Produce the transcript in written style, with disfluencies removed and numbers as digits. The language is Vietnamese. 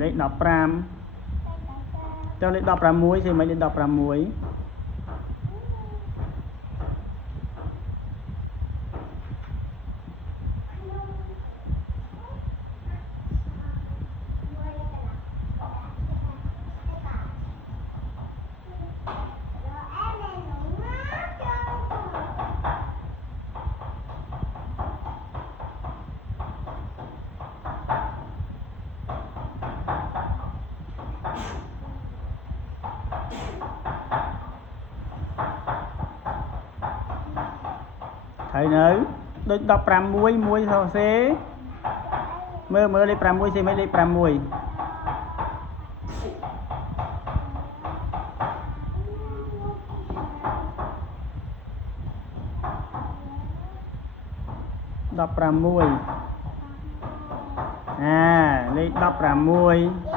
លេខ15ចុះលេខ16thì mấyលេខ16thấy nữa đôi 15 muối thôi xế mơ lên 6 xế mấy lên 6 16 lên 16